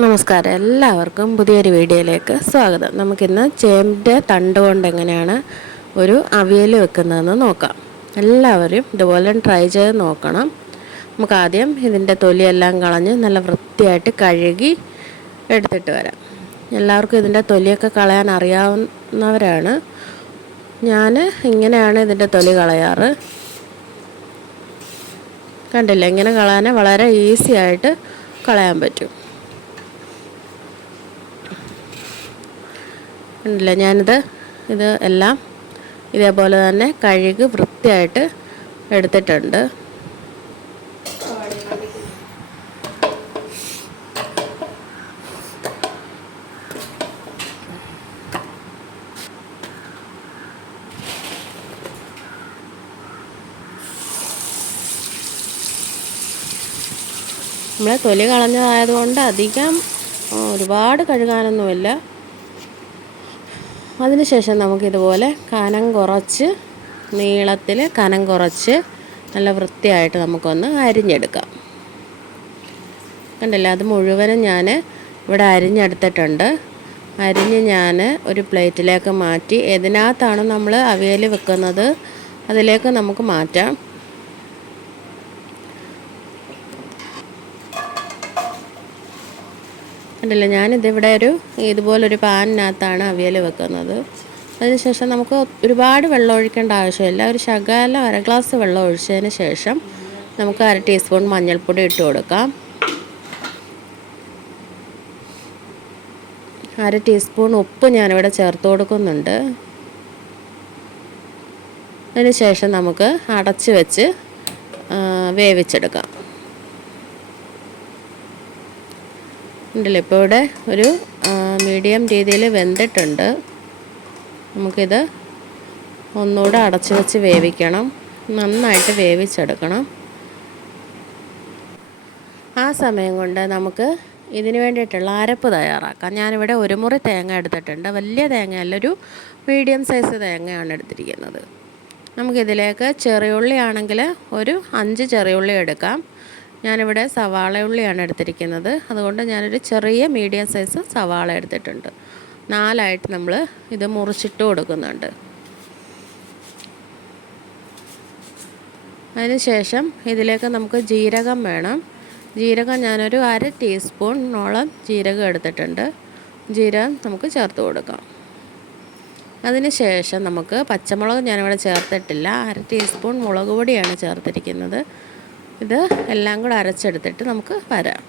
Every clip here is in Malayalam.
നമസ്കാരം. എല്ലാവർക്കും പുതിയൊരു വീഡിയോയിലേക്ക് സ്വാഗതം. നമുക്കിന്ന് ചേമ്പിന്റെ തണ്ട് കൊണ്ട് എങ്ങനെയാണ് ഒരു അവിയൽ വെക്കുന്നതെന്ന് നോക്കാം. എല്ലാവരും ഇതുപോലെ ട്രൈ ചെയ്ത് നോക്കണം. നമുക്ക് ആദ്യം ഇതിന്റെ തൊലിയെല്ലാം കളഞ്ഞ് നല്ല വൃത്തിയായിട്ട് കഴുകി എടുത്തിട്ട് വരാം. എല്ലാവർക്കും ഇതിന്റെ തൊലിയൊക്കെ കളയാൻ അറിയാവുന്നവരാണ്. ഞാൻ ഇങ്ങനെയാണ് ഇതിന്റെ തൊലി കളയാറ്. കണ്ടില്ല? ഇങ്ങനെ കളയാൻ വളരെ ഈസി ആയിട്ട് കളയാൻ പറ്റും. ഉണ്ടല്ല? ഞാനിത് ഇത് എല്ലാം ഇതേപോലെ തന്നെ കഴുകി വൃത്തിയായിട്ട് എടുത്തിട്ടുണ്ട്. നമ്മളെ തൊലി കളഞ്ഞതായതുകൊണ്ട് അധികം ഒരുപാട് കഴുകാനൊന്നുമില്ല. അതിനുശേഷം നമുക്കിതുപോലെ കനം കുറച്ച് നീളത്തിൽ കനം കുറച്ച് നല്ല വൃത്തിയായിട്ട് നമുക്കൊന്ന് അരിഞ്ഞെടുക്കാം. കണ്ടില്ല? അത് മുഴുവനും ഞാൻ ഇവിടെ അരിഞ്ഞെടുത്തിട്ടുണ്ട്. അരിഞ്ഞ് ഞാൻ ഒരു പ്ലേറ്റിലേക്ക് മാറ്റി. എതിനകത്താണ് നമ്മൾ അവിയൽ വെക്കുന്നത്? അതിലേക്ക് നമുക്ക് മാറ്റാം. കണ്ടില്ല ഞാനിതിവിടെ ഒരു ഇതുപോലൊരു പാനിനകത്താണ് അവിയൽ വെക്കുന്നത്. അതിനുശേഷം നമുക്ക് ഒരുപാട് വെള്ളം ഒഴിക്കേണ്ട ആവശ്യമില്ല. ഒരു ശകലം അര ഗ്ലാസ് വെള്ളം ഒഴിച്ചതിന് ശേഷം നമുക്ക് അര ടീസ്പൂൺ മഞ്ഞൾപ്പൊടി ഇട്ട് കൊടുക്കാം. അര ടീസ്പൂൺ ഉപ്പ് ഞാനിവിടെ ചേർത്ത് കൊടുക്കുന്നുണ്ട്. അതിനുശേഷം നമുക്ക് അടച്ച് വെച്ച് വേവിച്ചെടുക്കാം. ഉണ്ടല്ലോ? ഇപ്പോൾ ഇവിടെ ഒരു മീഡിയം രീതിയിൽ വെന്തിട്ടുണ്ട്. നമുക്കിത് ഒന്നുകൂടെ അടച്ച് വെച്ച് വേവിക്കണം. നന്നായിട്ട് വേവിച്ചെടുക്കണം. ആ സമയം കൊണ്ട് നമുക്ക് ഇതിന് വേണ്ടിയിട്ടുള്ള അരപ്പ് തയ്യാറാക്കാം. ഞാനിവിടെ ഒരു മുറി തേങ്ങ എടുത്തിട്ടുണ്ട്. വലിയ തേങ്ങയല്ല ഒരു മീഡിയം സൈസ് തേങ്ങയാണ് എടുത്തിരിക്കുന്നത്. നമുക്കിതിലേക്ക് ചെറിയുള്ളി ആണെങ്കിൽ ഒരു അഞ്ച് ചെറിയുള്ളി എടുക്കാം. ഞാനിവിടെ സവാള ഉള്ളിയാണ് എടുത്തിരിക്കുന്നത്. അതുകൊണ്ട് ഞാനൊരു ചെറിയ മീഡിയം സൈസ് സവാള എടുത്തിട്ടുണ്ട്. നാലായിട്ട് നമ്മൾ ഇത് മുറിച്ചിട്ട് കൊടുക്കുന്നുണ്ട്. അതിനുശേഷം ഇതിലേക്ക് നമുക്ക് ജീരകം വേണം. ജീരകം ഞാനൊരു അര ടീസ്പൂണോളം ജീരകം എടുത്തിട്ടുണ്ട്. ജീരകം നമുക്ക് ചേർത്ത് കൊടുക്കാം. അതിനുശേഷം നമുക്ക് പച്ചമുളക് ഞാനിവിടെ ചേർത്തിട്ടില്ല. അര ടീസ്പൂൺ മുളക് പൊടിയാണ് ചേർത്തിരിക്കുന്നത്. ഇത് എല്ലാം കൂടെ അരച്ചെടുത്തിട്ട് നമുക്ക് വരാം.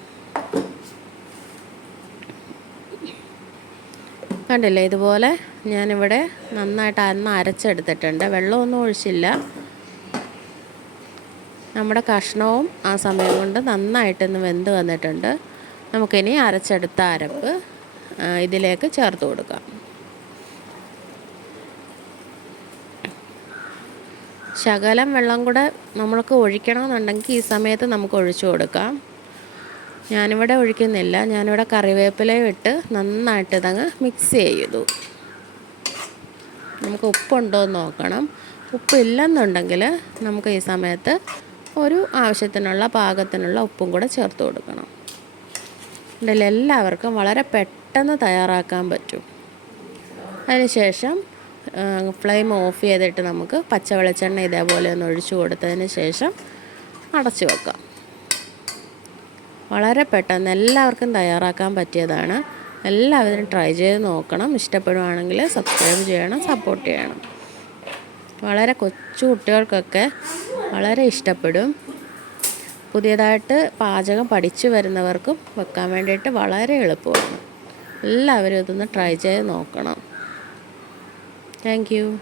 കണ്ടില്ലേ ഇതുപോലെ ഞാനിവിടെ നന്നായിട്ട് അന്ന് അരച്ചെടുത്തിട്ടുണ്ട്. വെള്ളമൊന്നും ഒഴിച്ചില്ല. നമ്മുടെ കഷ്ണവും ആ സമയം കൊണ്ട് നന്നായിട്ടൊന്ന് വെന്ത് വന്നിട്ടുണ്ട്. നമുക്കിനി അരച്ചെടുത്ത അരപ്പ് ഇതിലേക്ക് ചേർത്ത് കൊടുക്കാം. ശകലം വെള്ളം കൂടെ നമ്മൾക്ക് ഒഴിക്കണമെന്നുണ്ടെങ്കിൽ ഈ സമയത്ത് നമുക്ക് ഒഴിച്ചു കൊടുക്കാം. ഞാനിവിടെ ഒഴിക്കുന്നില്ല. ഞാനിവിടെ കറിവേപ്പിലയും ഇട്ട് നന്നായിട്ട് ഇതങ്ങ് മിക്സ് ചെയ്തു. നമുക്ക് ഉപ്പുണ്ടോ എന്ന് നോക്കണം. ഉപ്പില്ലെന്നുണ്ടെങ്കിൽ നമുക്ക് ഈ സമയത്ത് ഒരു ആവശ്യത്തിനുള്ള പാകത്തിനുള്ള ഉപ്പും കൂടെ ചേർത്ത് കൊടുക്കണം. ഇതിൽ എല്ലാവർക്കും വളരെ പെട്ടെന്ന് തയ്യാറാക്കാൻ പറ്റും. അതിനുശേഷം ഫ്ലെയിം ഓഫ് ചെയ്തിട്ട് നമുക്ക് പച്ച വെളിച്ചെണ്ണ ഇതേപോലെ ഒന്ന് ഒഴിച്ചു കൊടുത്തതിന് ശേഷം അടച്ചു വെക്കാം. വളരെ പെട്ടെന്ന് എല്ലാവർക്കും തയ്യാറാക്കാൻ പറ്റിയതാണ്. എല്ലാവരും ട്രൈ ചെയ്ത് നോക്കണം. ഇഷ്ടപ്പെടുവാണെങ്കിൽ സബ്സ്ക്രൈബ് ചെയ്യണം സപ്പോർട്ട് ചെയ്യണം. വളരെ കൊച്ചു കുട്ടികൾക്കൊക്കെ വളരെ ഇഷ്ടപ്പെടും. പുതിയതായിട്ട് പാചകം പഠിച്ചു വരുന്നവർക്കും വെക്കാൻ വേണ്ടിയിട്ട് വളരെ എളുപ്പമാണ്. എല്ലാവരും ഇതൊന്ന് ട്രൈ ചെയ്ത് നോക്കണം. Thank you.